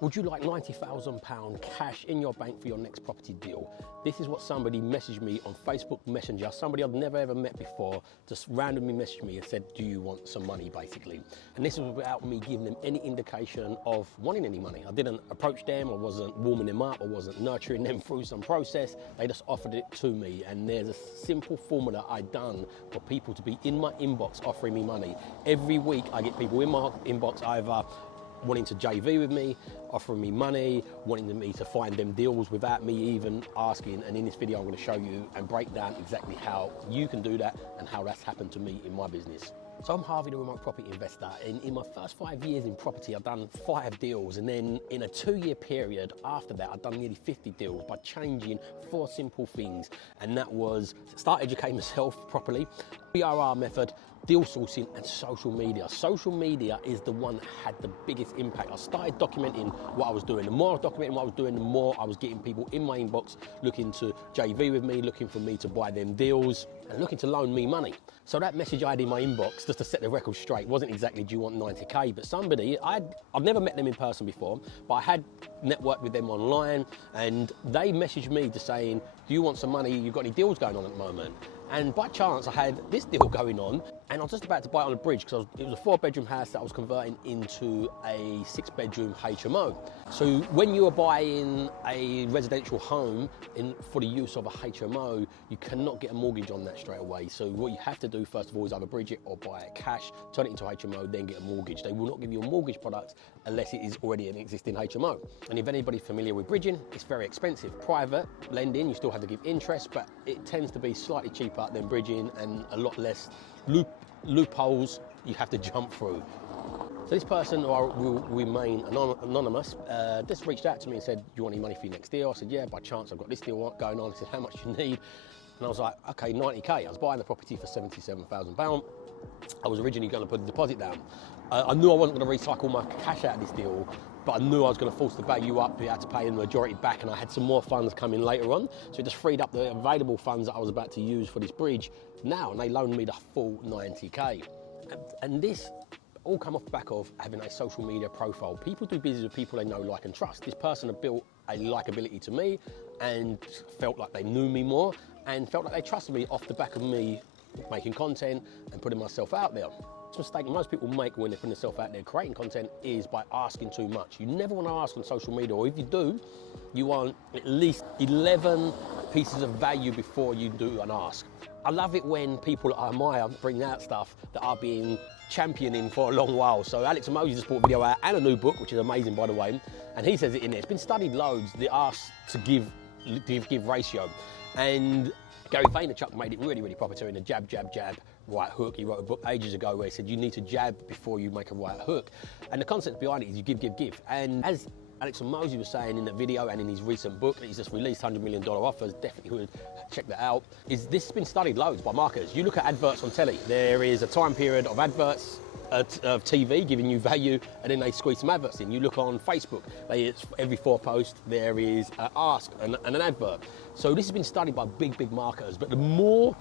Would you like £90,000 cash in your bank for your next property deal? This is what somebody messaged me on Facebook Messenger, somebody I'd never ever met before, just randomly messaged me and said, do you want some money, basically? And this was without me giving them any indication of wanting any money. I didn't approach them, I wasn't warming them up, I wasn't nurturing them through some process. They just offered it to me, and there's a simple formula I've done for people to be in my inbox offering me money. Every week I get people in my inbox either wanting to JV with me, offering me money, wanting me to find them deals without me even asking. And in this video, I'm going to show you and break down exactly how you can do that and how that's happened to me in my business. So I'm Harvey, the remote property investor, and in my first 5 years in property, I've done 5 deals, and then in a 2-year period after that, I've done nearly 50 deals by changing 4 simple things, and that was start educating myself properly, BRR method, deal sourcing, and social media. Social media is the one that had the biggest impact. I started documenting what I was doing. The more I was documenting what I was doing, the more I was getting people in my inbox looking to JV with me, looking for me to buy them deals, and looking to loan me money. So that message I had in my inbox, just to set the record straight, wasn't exactly, do you want 90K? But somebody, I've never met them in person before, but I had networked with them online, and they messaged me just saying, do you want some money? You've got any deals going on at the moment? And by chance, I had this deal going on, and I was just about to buy it on a bridge because it was a 4-bedroom house that I was converting into a 6-bedroom HMO. So when you are buying a residential home for the use of a HMO, you cannot get a mortgage on that straight away. So what you have to do, first of all, is either bridge it or buy it cash, turn it into a HMO, then get a mortgage. They will not give you a mortgage product unless it is already an existing HMO. And if anybody's familiar with bridging, it's very expensive. Private lending, you still have to give interest, but it tends to be slightly cheaper than bridging and a lot less loopholes you have to jump through. So this person, who will remain anonymous, just reached out to me and said, do you want any money for your next deal? I said, yeah, by chance I've got this deal going on. He said, how much do you need? And I was like, okay, 90K. I was buying the property for £77,000. I was originally going to put a deposit down. I knew I wasn't going to recycle my cash out of this deal, but I knew I was going to force the value up. We had to pay the majority back, and I had some more funds coming later on. So it just freed up the available funds that I was about to use for this bridge now, and they loaned me the full 90K. And this all come off the back of having a social media profile. People do business with people they know, like, and trust. This person had built a likability to me and felt like they knew me more and felt like they trusted me off the back of me making content and putting myself out there. It's a mistake most people make when they're putting themselves out there creating content is by asking too much. You never want to ask on social media, or if you do, you want at least 11 pieces of value before you do an ask. I love it when people that I admire bring out stuff that I've been championing for a long while. So Alex Hormozi just brought a video out and a new book, which is amazing, by the way, and he says it in there. It's been studied loads, the ask to give ratio. And Gary Vaynerchuk made it really, really popular in the jab, jab, jab, right hook. He wrote a book ages ago where he said you need to jab before you make a right hook. And the concept behind it is you give, give, give. And as Alex Hormozi was saying in that video and in his recent book that he's just released, $100 million offers, definitely would check that out, is this has been studied loads by marketers. You look at adverts on telly, there is a time period of adverts of TV giving you value, and then they squeeze some adverts in. You look on Facebook, it's every 4 posts there is an ask and an advert. So this has been studied by big marketers, but the more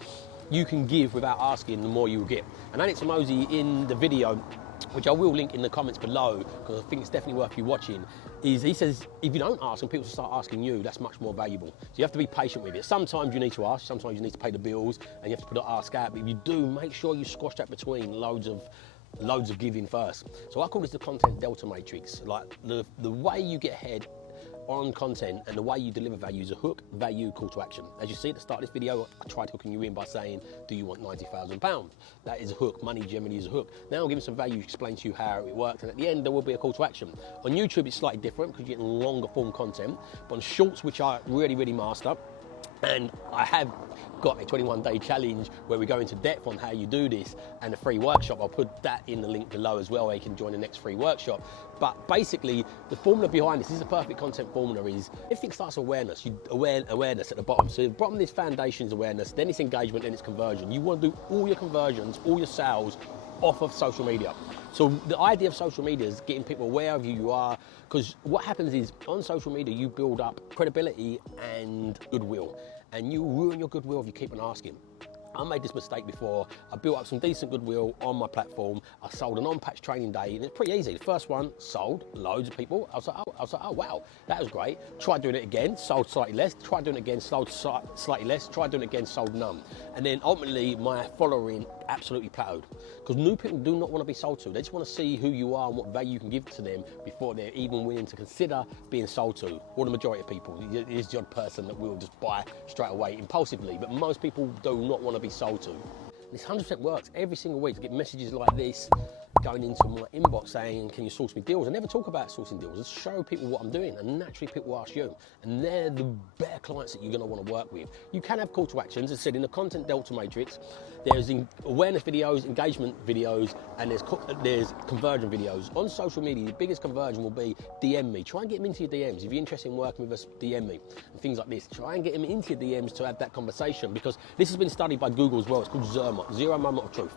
you can give without asking, the more you will get. And Alex Hormozi in the video, which I will link in the comments below because I think it's definitely worth you watching, is he says if you don't ask and people start asking you, that's much more valuable. So you have to be patient with it. Sometimes you need to ask, sometimes you need to pay the bills and you have to put an ask out, but if you do, make sure you squash that between loads of giving first. So I call this the content delta matrix. Like the way you get ahead on content and the way you deliver value is a hook, value, call to action. As you see at the start of this video, I tried hooking you in by saying, do you want £90,000? That is a hook. Money generally is a hook. Now I'll give you some value, explain to you how it works, and at the end there will be a call to action. On YouTube it's slightly different because you're getting longer form content, but on shorts, which I really master, and I have got a 21-day challenge where we go into depth on how you do this and a free workshop. I'll put that in the link below as well where you can join the next free workshop. But basically, the formula behind this is a perfect content formula is everything starts awareness. Awareness at the bottom. So the bottom of this foundation is awareness, then it's engagement, then it's conversion. You want to do all your conversions, all your sales off of social media. So the idea of social media is getting people aware of who you are, because what happens is on social media you build up credibility and goodwill, and you ruin your goodwill if you keep on asking. I made this mistake before. I built up some decent goodwill on my platform. I sold an on-patch training day, and it's pretty easy. The first one sold, loads of people. I was like, oh wow, that was great. Tried doing it again, sold slightly less. Tried doing it again, sold slightly less. Tried doing it again, sold none. And then ultimately, my following absolutely plateaued, because new people do not want to be sold to. They just want to see who you are and what value you can give to them before they're even willing to consider being sold to. Or the majority of people, it is the odd person that will just buy straight away impulsively, but most people do not want to be sold to. This 100% works every single week. To get messages like this going into my inbox saying, can you source me deals? I never talk about sourcing deals. I just show people what I'm doing, and naturally people will ask you, and they're the better clients that you're going to want to work with. You can have call to actions. As I said, in the content delta matrix, there's awareness videos, engagement videos, and there's conversion videos. On social media, the biggest conversion will be DM me. Try and get them into your DMs. If you're interested in working with us, DM me. And things like this. Try and get them into your DMs to have that conversation, because this has been studied by Google as well. It's called ZERMA, Zero Moment of Truth.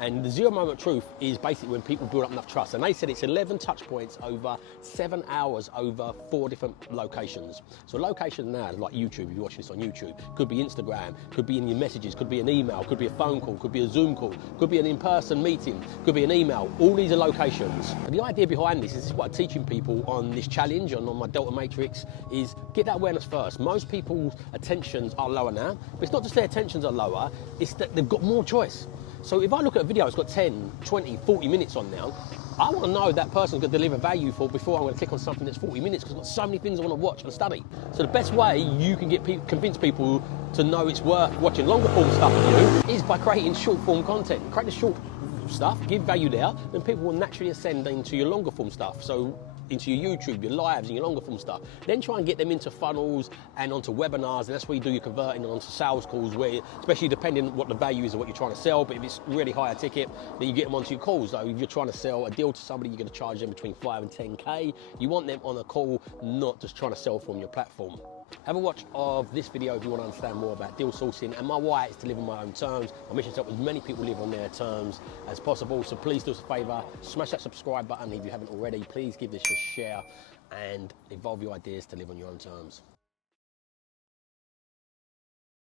And the 0 moment truth is basically when people build up enough trust. And they said it's 11 touch points over 7 hours over 4 different locations. So locations now, like YouTube, if you're watching this on YouTube, could be Instagram, could be in your messages, could be an email, could be a phone call, could be a Zoom call, could be an in-person meeting, could be an email. All these are locations. And the idea behind this is what I'm teaching people on this challenge and on my Delta Matrix is get that awareness first. Most people's attentions are lower now, but it's not just their attentions are lower, it's that they've got more choice. So if I look at a video, it's got 10, 20, 40 minutes on now, I want to know that person's going to deliver value for before I'm going to click on something that's 40 minutes, because I've got so many things I want to watch and study. So the best way you can convince people to know it's worth watching longer form stuff with you is by creating short form content. Create the short stuff, give value there, then people will naturally ascend into your longer form stuff. So into your YouTube, your lives and your longer form stuff. Then try and get them into funnels and onto webinars, and that's where you do your converting, and onto sales calls, where, especially depending on what the value is of what you're trying to sell, but if it's really higher ticket, then you get them onto your calls. So if you're trying to sell a deal to somebody, you're going to charge them between 5 and 10K. You want them on a call, not just trying to sell from your platform. Have a watch of this video if you want to understand more about deal sourcing. And my why is to live on my own terms. My mission is to help as many people live on their terms as possible. So please do us a favor, smash that subscribe button if you haven't already. Please give this a share and evolve your ideas to live on your own terms.